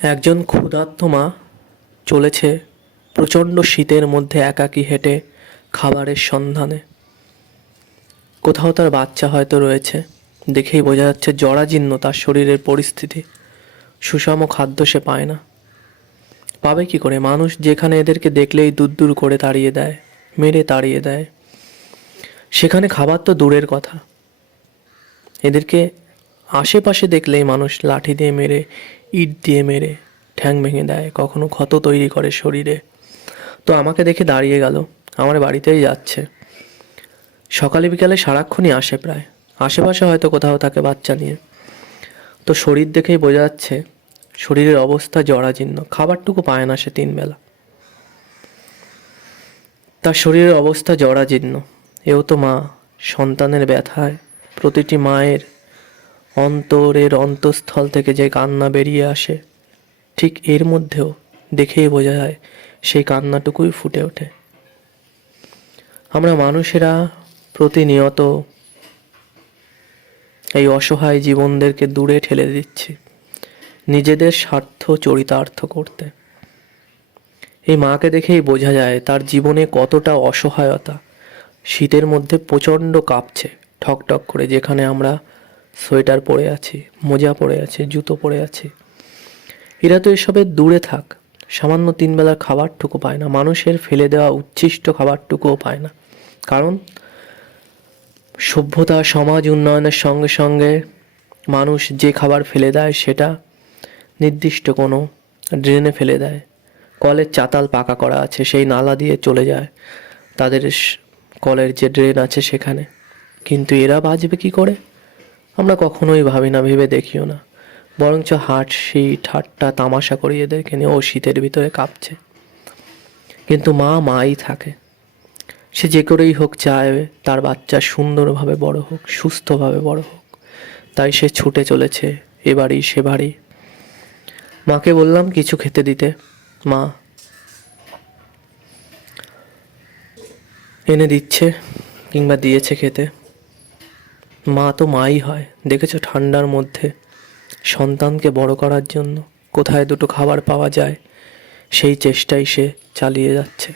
একজন ক্ষুধার্ত মা চলেছে প্রচণ্ড শীতের মধ্যে একাকী হেঁটে খাবারের সন্ধানে। কোথাও তার বাচ্চা হয়তো রয়েছে, দেখেই বোঝা যাচ্ছে জরাজীর্ণ তার শরীরের পরিস্থিতি। সুষম খাদ্য সে পায় না, পাবে কি করে? মানুষ যেখানে এদেরকে দেখলেই দূর দূর করে তাড়িয়ে দেয়, মেরে তাড়িয়ে দেয়, সেখানে খাবার তো দূরের কথা, এদেরকে আশেপাশে দেখলেই মানুষ লাঠি দিয়ে মেরে, ইট দিয়ে মেরে ঠ্যাং ভেঙে দেয়, কখনো ক্ষত তৈরি করে শরীরে। তো আমাকে দেখে দাঁড়িয়ে গেল, আমার বাড়িতেই যাচ্ছে। সকালে বিকালে সারাক্ষণই আসে, প্রায় আশেপাশে হয়তো কোথাও থাকে বাচ্চা নিয়ে। তো শরীর দেখেই বোঝা যাচ্ছে শরীরের অবস্থা জরাজীর্ণ, খাবারটুকু পায় না সে 3 বেলা। তার শরীরের অবস্থা জরাজীর্ণ। এও তো মা, সন্তানের ব্যথায় প্রতিটি মায়ের অন্তরের অন্তঃস্থল থেকে যে কান্না বেরিয়ে আসে, ঠিক এর মধ্যেও দেখেই বোঝা যায় সেই কান্নাটুকুই ফুটে ওঠে। আমরা মানুষেরা প্রতিনিয়ত এই অসহায় জীবনদেরকে দূরে ঠেলে দিচ্ছি নিজেদের স্বার্থ চরিতার্থ করতে। এই মাকে দেখেই বোঝা যায় তার জীবনে কতটা অসহায়তা। শীতের মধ্যে প্রচণ্ড কাঁপছে ঠকঠক করে, যেখানে আমরা সোয়েটার পরে আছি, মোজা পরে আছি, জুতো পরে আছি। এরা তো এসবের দূরে থাক, সামান্য 3 বেলার খাবারটুকু পায় না, মানুষের ফেলে দেওয়া উচ্ছিষ্ট খাবারটুকুও পায় না। কারণ সভ্যতা সমাজ উন্নয়নের সঙ্গে সঙ্গে মানুষ যে খাবার ফেলে দেয় সেটা নির্দিষ্ট কোনো ড্রেনে ফেলে দেয়। কলের চাতাল পাকা করা আছে, সেই নালা দিয়ে চলে যায় তাদের কলের যে ড্রেন আছে সেখানে। কিন্তু এরা বাঁচবে কি করে আমরা কখনোই ভাবি না, ভেবে দেখিও না। বরঞ্চ হাসি ঠাট্টা তামাশা করি এদেরকে নিয়ে, ও শীতের ভিতরে কাঁপছে। কিন্তু মা মাই থাকে, সে যে করেই হোক চায় তার বাচ্চা সুন্দরভাবে বড় হোক, সুস্থভাবে বড় হোক। তাই সে ছুটে চলেছে এ বাড়ি সে বাড়ি। মাকে বললাম কিছু খেতে দিতে, মা এনে দিচ্ছে কিংবা দিয়েছে খেতে। মা তো মাই হয়, দেখেছো ঠান্ডার মধ্যে সন্তানকে বড় করার জন্য কোথায় দুটো খাবার পাওয়া যায় সেই চেষ্টাই সে চালিয়ে যাচ্ছে।